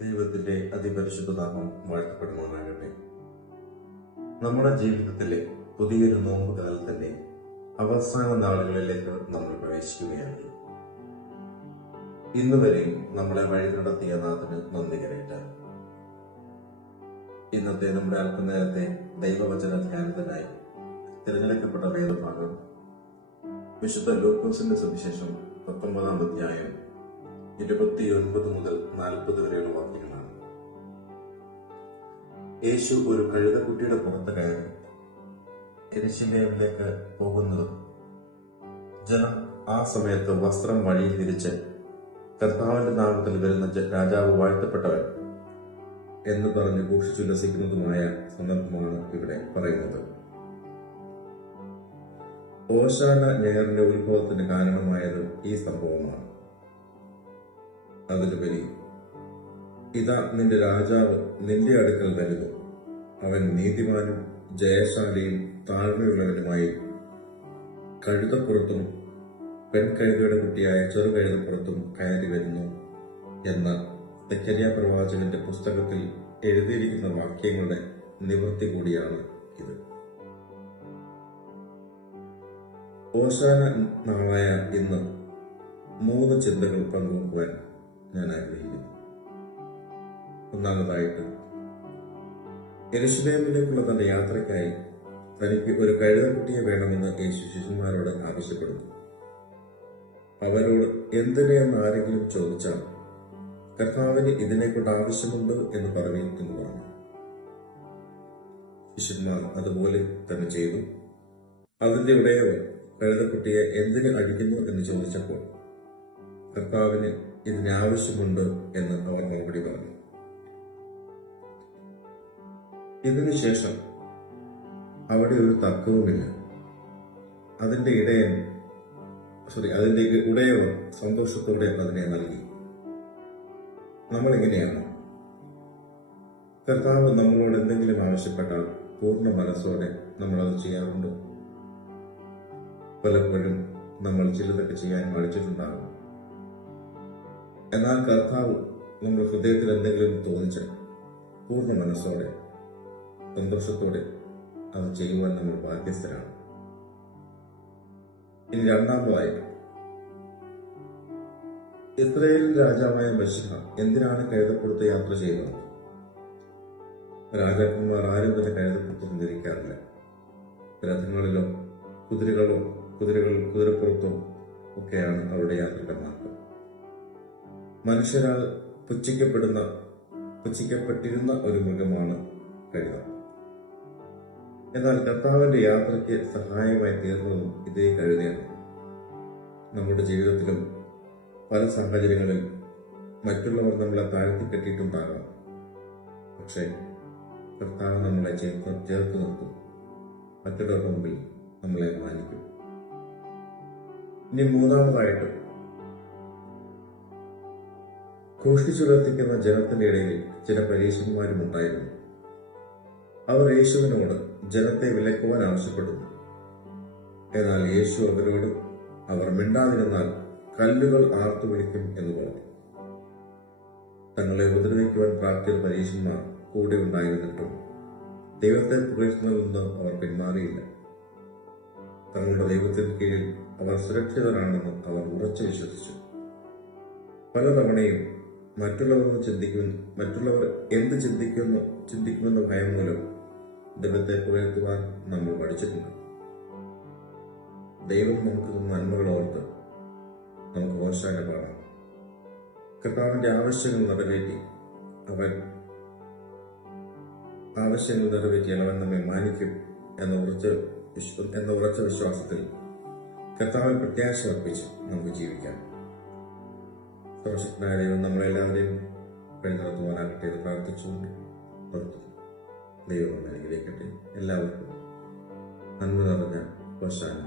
ദൈവത്തിന്റെ അതിപരിശുദ്ധ നാമം വാഴ്ത്തപ്പെടുമാറാകട്ടെ. നമ്മുടെ ജീവിതത്തിലെ പുതിയൊരു നോമ്പ് കാലത്തിന്റെ അവസാന നാളുകളിലേക്ക് നമ്മൾ പ്രവേശിക്കുകയാണ്. ഇന്നുവരെയും നമ്മളെ വഴി നടത്തിയ നാഥന് നന്ദി കരയറ്റാം. ഇന്നത്തെ നമ്മുടെ അല്പനേരത്തെ ദൈവവചന ധ്യാനത്തിനായി തിരഞ്ഞെടുക്കപ്പെട്ട വേദഭാഗം വിശുദ്ധ ലൂക്കോസിന്റെ സുവിശേഷം 19-ാം അധ്യായം 29 മുതൽ 40 വരെയുള്ള വാക്യങ്ങളാണ്. യേശു ഒരു കഴുതക്കുട്ടിയുടെ പുറത്ത് കയറി യെരൂശലേമിലേക്ക് പോകുന്നതും ജനം ആ സമയത്ത് വസ്ത്രം വഴിയിൽ തിരിച്ച് കർത്താവിന്റെ നാമത്തിൽ വരുന്ന രാജാവ് വാഴ്ത്തപ്പെട്ടവൻ എന്ന് പറഞ്ഞ് ഘോഷിച്ചുല്ലസിക്കുന്നതുമായ സന്ദർഭമാണ് ഇവിടെ പറയുന്നത്. ഹോശാന ഞങ്ങളുടെ ഉത്ഭവത്തിന് കാരണമായത് ഈ സംഭവമാണ്. അതിലുപരി ഇതാ നിന്റെ രാജാവ് നിന്റെ അടുക്കൽ വരുന്നു, അവൻ നീതിമാനും ജയശാലിയും താഴ്മയുള്ളവനുമായി കഴുതപ്പുറത്തും പെൺകഴുതയുടെ കുട്ടിയായ ചെറുകഴുതപ്പുറത്തും കയറി വരുന്നു എന്ന സെഖര്യാ പ്രവാചകന്റെ പുസ്തകത്തിൽ എഴുതിയിരിക്കുന്ന വാക്യങ്ങളുടെ നിവൃത്തി കൂടിയാണ് ഇത്. ഹോശാന നാളായ ഇന്ന് 3 ചിന്തകൾ പങ്കുവെക്കുവാൻ ഞാൻ ആഗ്രഹിക്കുന്നു. ഒന്നാമതായിട്ട്, യെരൂശലേമിലേക്കുള്ള തന്റെ യാത്രയ്ക്കായി തനിക്ക് ഒരു കഴുതക്കുട്ടിയെ വേണമെന്ന് യേശു ശിഷ്യന്മാരോട് ആവശ്യപ്പെടുന്നു. അവരോട് എന്തിനെന്ന് ആരെങ്കിലും ചോദിച്ചാൽ കർത്താവിന് ഇതിനെക്കൊണ്ട് ആവശ്യമുണ്ട് എന്ന് പറഞ്ഞു എന്ന് പറഞ്ഞു. ശിഷ്യന്മാർ അതുപോലെ തന്നെ ചെയ്തു. അതിന്റെ ഇടയവർ കഴുതക്കുട്ടിയെ എന്തിന് അടിക്കുന്നു എന്ന് ചോദിച്ചപ്പോൾ കർത്താവിന് ഇതിന് ആവശ്യമുണ്ട് എന്ന് അവർ മറുപടി പറഞ്ഞു. ഇതിനുശേഷം അവിടെ ഒരു തർക്കവുമില്ല. അതിന്റെ ഇടയവർ സന്തോഷത്തോടെ അതിനെ നൽകി. നമ്മളെങ്ങനെയാണ്? കർത്താവ് നമ്മളോട് എന്തെങ്കിലും ആവശ്യപ്പെട്ടാൽ പൂർണ്ണ മനസ്സോടെ നമ്മളത് ചെയ്യാറുണ്ട്. പലപ്പോഴും നമ്മൾ ചിലതൊക്കെ ചെയ്യാൻ മടിച്ചിട്ടുണ്ടാകും. എന്നാൽ കർത്താവ് നമ്മുടെ ഹൃദയത്തിൽ എന്തെങ്കിലും തോന്നിച്ച് പൂർണ്ണ മനസ്സോടെ സന്തോഷത്തോടെ അത് ചെയ്യുവാൻ നമ്മൾ ബാധ്യസ്ഥരാണ്. ഇനി രണ്ടാമതായി, ഇസ്രായേൽ രാജാവായ മെശിഹ എന്തിനാണ് കഴുതപ്പുറത്ത് യാത്ര ചെയ്യുന്നത്? രാജാക്കന്മാർ ആരും തന്നെ കഴുതപ്പുറത്ത് സഞ്ചരിക്കാറില്ല. രഥങ്ങളിലോ കുതിരപ്പുറത്തോ ഒക്കെയാണ് അവരുടെ യാത്രയുടെ മാർഗം. മനുഷ്യരാൽ പുച്ഛിക്കപ്പെട്ടിരുന്ന ഒരു മൃഗമാണ് കഴുത. എന്നാൽ കർത്താവിന്റെ യാത്രയ്ക്ക് സഹായമായി തീർന്നതും ഇതേ കഴുതയാണ്. നമ്മുടെ ജീവിതത്തിലും പല സാഹചര്യങ്ങളിൽ മറ്റുള്ളവർ നമ്മളെ താഴ്ത്തിക്കെട്ടിയിട്ടുണ്ടാകാം. പക്ഷേ കർത്താവ് നമ്മളെ ചേർത്ത് നിർത്തും, മറ്റുള്ളവരുടെ മുമ്പിൽ നമ്മളെ മാനിക്കും. ഇനി മൂന്നാമതായിട്ട്, ഘോഷിച്ചുരത്തിക്കുന്ന ജനത്തിന്റെ ഇടയിൽ ചില പരീശന്മാരും ഉണ്ടായിരുന്നു. അവർ യേശുവിനോട് ജനത്തെ വിലക്കുവാൻ ആവശ്യപ്പെടുന്നു. എന്നാൽ യേശു അവരോട് അവർ മിണ്ടാതിരുന്നാൽ കല്ലുകൾ ആർത്തു വിളിക്കും എന്ന് പറഞ്ഞു. തങ്ങളെ ഉപദ്രവിക്കുവാൻ പ്രാപ്തിയ പരീശന്മാർ കൂടെ ഉണ്ടായിരുന്നിട്ടും ദൈവത്തെ പുകഴ്ത്തുന്നതിൽ നിന്ന് അവർ പിന്മാറിയില്ല. തങ്ങളുടെ ദൈവത്തിന് കീഴിൽ അവർ സുരക്ഷിതരാണെന്ന് അവർ ഉറച്ചു വിശ്വസിച്ചു. പലതവണയും മറ്റുള്ളവർ എന്ത് ചിന്തിക്കുമെന്ന ഭയം മൂലം ദൈവത്തെ പുകഴ്ത്തുവാൻ നമ്മൾ പഠിച്ചിട്ടുണ്ട്. ദൈവം നമുക്ക് നന്മകൾ ഓർത്ത് നമുക്ക് ഹോശാന പാടാം. കർത്താവിന്റെ ആവശ്യങ്ങൾ നിറവേറ്റി അവൻ നമ്മെ മാനിക്കും എന്ന ഉറച്ച വിശ്വാസത്തിൽ കർത്താവിൽ പ്രത്യാശ അർപ്പിച്ച് നമുക്ക് ജീവിക്കാം. സർവശക്തനായ ദൈവം നമ്മളെല്ലാവരെയും വഴി നടത്തുവാനാകട്ടെ എന്ന് പ്രാർത്ഥിച്ചുകൊണ്ട് നിർത്തുന്നു. ദൈവം അനുഗ്രഹിക്കട്ടെ. എല്ലാവർക്കും നന്മ നിറഞ്ഞ ഹോശാന.